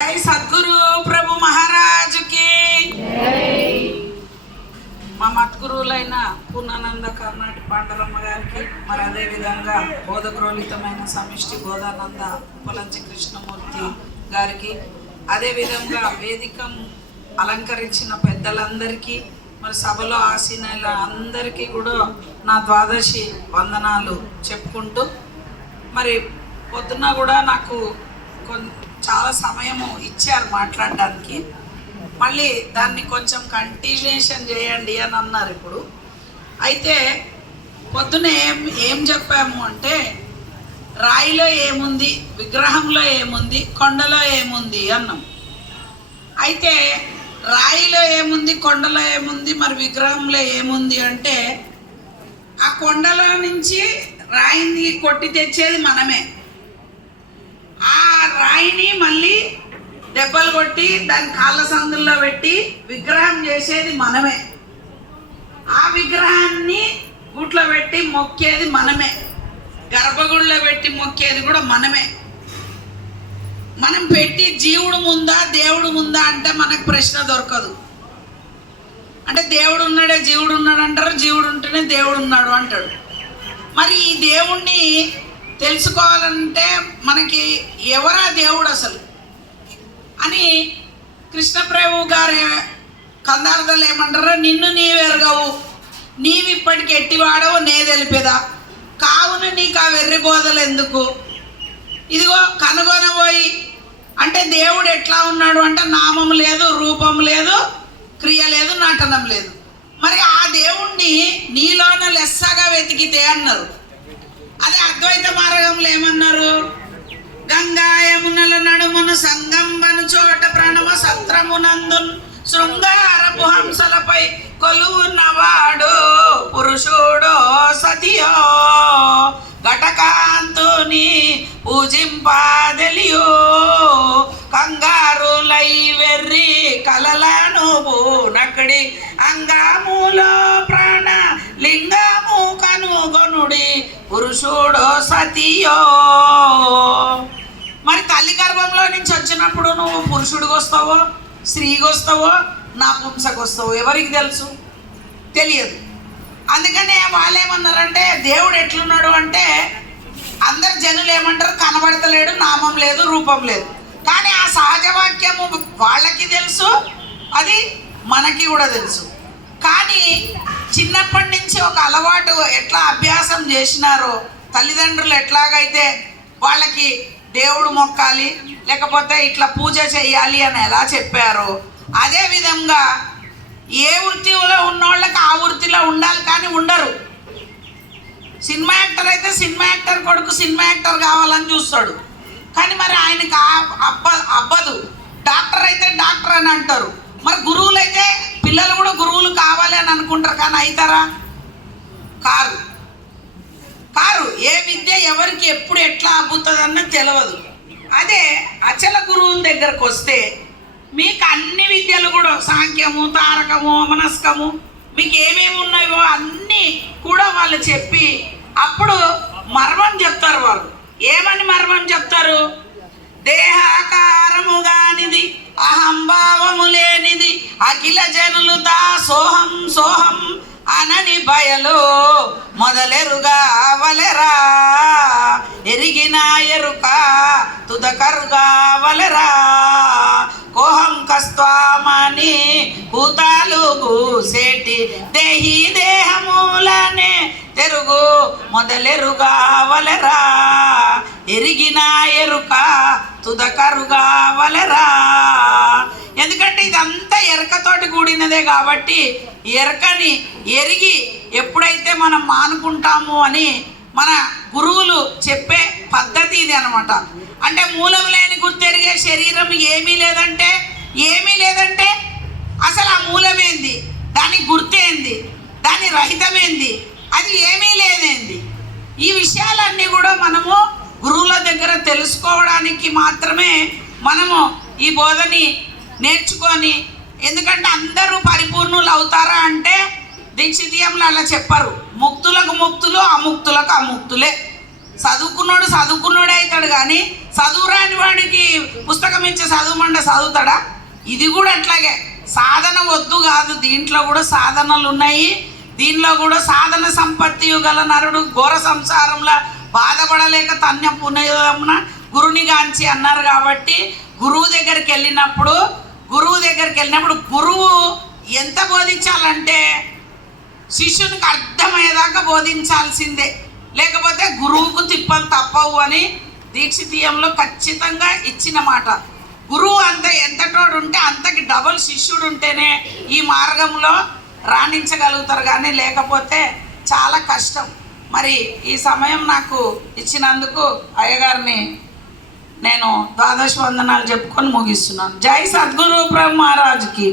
జై సద్గురు ప్రభు మహారాజుకి. మా మత్గురువులైన పూర్ణానంద కర్ణాటి పాండలమ్మ గారికి మరి అదే విధంగా బోధక్రోలితమైన సమిష్టి బోధానంద ఉపలంచి కృష్ణమూర్తి గారికి అదే విధంగా వేదికం అలంకరించిన పెద్దలందరికీ మరి సభలో ఆసీనుల అందరికీ కూడా నా ద్వాదశి వందనాలు చెప్పుకుంటూ మరి పొద్దున్న కూడా నాకు కొన్ని చాలా సమయము ఇచ్చారు మాట్లాడడానికి. మళ్ళీ దాన్ని కొంచెం కంటిన్యూషన్ చేయండి అని అన్నారు ఇప్పుడు. అయితే పొద్దున ఏం ఏం చెప్పాము అంటే రాయిలో ఏముంది విగ్రహంలో ఏముంది కొండలో ఏముంది అన్నాం. అయితే రాయిలో ఏముంది కొండలో ఏముంది మరి విగ్రహంలో ఏముంది అంటే ఆ కొండలో నుంచి రాయిని కొట్టి తెచ్చేది మనమే. రాయిని మళ్ళీ దెబ్బలు కొట్టి దాని కాళ్ళ సందుల్లో పెట్టి విగ్రహం చేసేది మనమే. ఆ విగ్రహాన్ని గుట్లో పెట్టి మొక్కేది మనమే. గర్భగుడిలో పెట్టి మొక్కేది కూడా మనమే. మనం పెట్టి జీవుడు ముందా దేవుడు ముందా అంటే మనకు ప్రశ్న దొరకదు. అంటే దేవుడు ఉన్నాడే జీవుడు ఉన్నాడు అంటారు జీవుడు ఉంటేనే దేవుడు ఉన్నాడు అంటాడు. మరి ఈ దేవుణ్ణి తెలుసుకోవాలంటే మనకి ఎవరా దేవుడు అసలు? అని కృష్ణప్రభు గారి కందార్థలు ఏమంటారో? నిన్ను నీవెరగవు నీవిప్పటికి ఎట్టివాడవు నే తెలిపేదా? కావున నీకు ఆ వెర్రి బోధలు ఎందుకు? ఇదిగో కనుగొనబోయి అంటే దేవుడు ఎట్లా ఉన్నాడు అంటే నామం లేదు రూపం లేదు క్రియ లేదు నటనం లేదు. మరి ఆ దేవుణ్ణి నీలోన లెస్సగా వెతికితే అన్నారు. అదే అద్వైత మార్గంలో ఏమన్నారు? గంగాయమునల నడుమును సంగంబను చోట ప్రణవ సత్రమునందున్ శృంగారపు హంసలపై కొలువున్నవాడు పురుషుడో సతియో. ఘటకాంతుని పూజింపాదెలియో. కంగారులై వెర్రి కలలను నక్కడి అంగాములో ప్రాణ లింగము కనుగొనుడి పురుషుడో సతియో. మరి తల్లి గర్భంలో నుంచి వచ్చినప్పుడు నువ్వు పురుషుడికి వస్తావో స్త్రీకి వస్తావో నా పుంసకు వస్తావో ఎవరికి తెలుసు? తెలియదు. అందుకనే వాళ్ళు ఏమన్నారంటే దేవుడు ఎట్లున్నాడు అంటే అందరు జనులు ఏమంటారు? కనబడతలేడు నామం లేదు రూపం లేదు. కానీ ఆ సహజ వాక్యము వాళ్ళకి తెలుసు అది మనకి కూడా తెలుసు. కానీ చిన్నప్పటి నుంచి ఒక అలవాటు ఎట్లా అభ్యాసం చేసినారో తల్లిదండ్రులు ఎట్లాగైతే వాళ్ళకి దేవుడు మొక్కాలి లేకపోతే ఇట్లా పూజ చేయాలి అని ఎలా చెప్పారో అదే విధంగా ఏ వృత్తిలో ఉన్నోళ్ళకి ఆ వృత్తిలో ఉండాలి కానీ ఉండరు. సినిమా యాక్టర్ అయితే సినిమా యాక్టర్ కొడుకు సినిమా యాక్టర్ కావాలని చూస్తాడు. కానీ మరి ఆయనకి ఆ- అబ్బ అబ్బదు. డాక్టర్ అయితే డాక్టర్ అని అంటారు. మరి గురువులు అయితే పిల్లలు కూడా గురువులు కావాలి అని అనుకుంటారు కానీ అవుతారా? కారు. కారు. ఏ విద్య ఎవరికి ఎప్పుడు ఎట్లా అబ్బుతుందన్న తెలియదు అదే అచల గురువుల దగ్గరకు వస్తే మీకు అన్ని విద్యలు కూడా సాంఖ్యము తారకము మనస్కము మీకు ఏమేమి ఉన్నాయో అన్నీ కూడా వాళ్ళు చెప్పి అప్పుడు మర్మం చెప్తారు వాళ్ళు. ఏమని మర్మం చెప్తారు? దేహాకారము కానిది అహంభావము లేనిది అఖిల జనులు దా సోహం సోహం అనని బయలు మొదలెరుగా వలెరా. ఎరిగిన ఎరుక తుదకరుగా వలెరా. కోహం కస్త్వామని భూతాలు గూసేటి దేహి దేహమూలనే తెరుగు మొదలెరుగా వలెరా. ఎరిగిన ఎరుక తుదకరుగా వలెరా. ఎరకతోటి కూడినదే కాబట్టి ఎరకని ఎరిగి ఎప్పుడైతే మనం మానుకుంటాము అని మన గురువులు చెప్పే పద్ధతి ఇది అనమాట అంటే మూలం లేని గుర్తెరిగే శరీరం ఏమీ లేదంటే ఏమీ లేదంటే అసలు ఆ మూలమేంది? దాని గుర్తేంది? దాని రహితమేంది? అది ఏమీ లేదేంది? ఈ విషయాలన్నీ కూడా మనము గురువుల దగ్గర తెలుసుకోవడానికి మాత్రమే మనము ఈ బోధని నేర్చుకొని ఎందుకంటే అందరూ పరిపూర్ణులు అవుతారా అంటే దీక్షితీయంలో అలా చెప్పరు. ముక్తులకు ముక్తులు అముక్తులకు అముక్తులే. చదువుకున్నాడు చదువుకున్నాడే అవుతాడు కానీ చదువురాని వాడికి పుస్తకం ఇచ్చి చదువుమంటే చదువుతాడా? ఇది కూడా అట్లాగే. సాధన వద్దు కాదు దీంట్లో కూడా సాధనలు ఉన్నాయి. దీనిలో కూడా సాధన సంపత్తి గల నరుడు ఘోర సంసారంలో బాధపడలేక తన్య పునయమున గురుని గాంచి అన్నారు కాబట్టి గురువు దగ్గరికి వెళ్ళినప్పుడు గురువు దగ్గరికి వెళ్ళినప్పుడు గురువు ఎంత బోధించాలంటే శిష్యునికి అర్థమయ్యేదాకా బోధించాల్సిందే. లేకపోతే గురువుకు తిప్పలు తప్పవు అని దీక్షితీయంలో ఖచ్చితంగా ఇచ్చిన మాట. గురువు అంత ఎంతటోడు ఉంటే అంతకి డబుల్ శిష్యుడు ఉంటేనే ఈ మార్గంలో రాణించగలుగుతారు కానీ లేకపోతే చాలా కష్టం. మరి ఈ సమయం నాకు ఇచ్చినందుకు అయ్యగారిని నేను ద్వాదశ వందనాలు చెప్పుకొని ముగిస్తున్నాను. జై సద్గురు బ్రహ్మ మహారాజుకి.